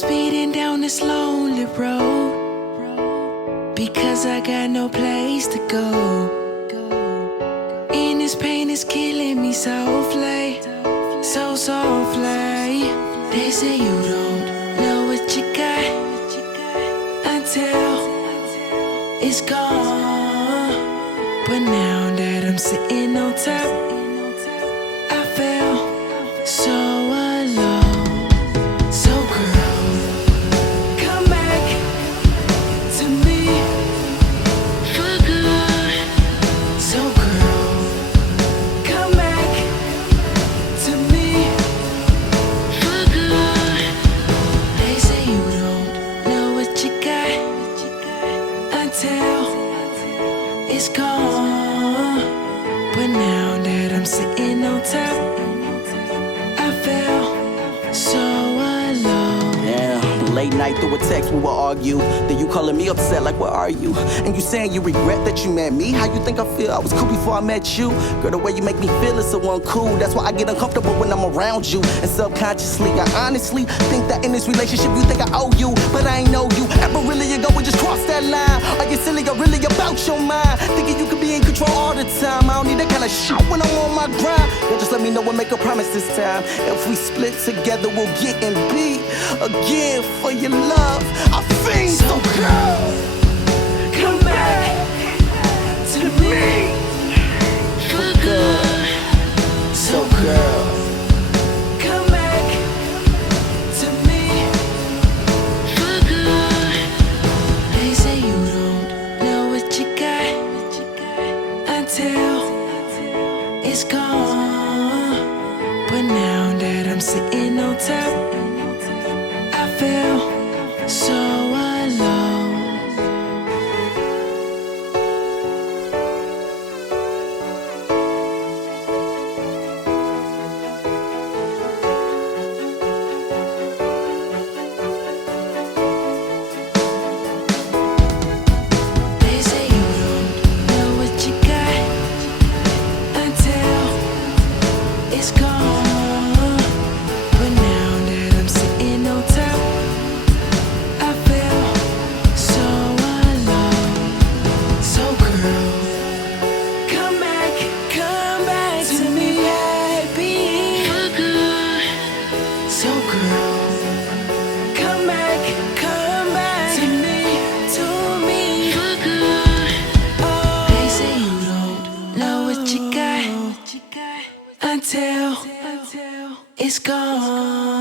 speeding down this lonely road because I got no place to go. And this pain is killing me softly, so softly. They say you don't know what you got until it's gone. But now that I'm sitting on top, I feel so alone. So girl, come back to me for good. So girl, come back to me for good. They say you don't know what you got until it's gone. But now that I'm sitting on top, I feel so alone. Yeah, late night through a text we will argue. Then you calling me upset like where are you? And you saying you regret that you met me. How you think I feel? I was cool before I met you. Girl, the way you make me feel is so uncool. That's why I get uncomfortable when I'm around you. And subconsciously, I honestly think that in this relationship you think I owe you, but I ain't know you. Ever really ago we just crossed that line? Are you silly or really about your mind? Thinking you could be in control all the time. I don't need that kind of shit when I'm on my grind. Girl, just let me know and make a promise this time. If we split together, we'll get and be again for your love. I fiend, so girl, Come back to me for good. so girl. Come back to me for good. They say you don't know what you got until it's gone. But now that I'm sitting on top, I feel so alone. They say you don't know what you got until it's gone. But now that I'm sitting on top, I feel so alone. So girl, come back to me, baby, for good. So girl, come back to me for good. They say you don't know what you got until it's gone.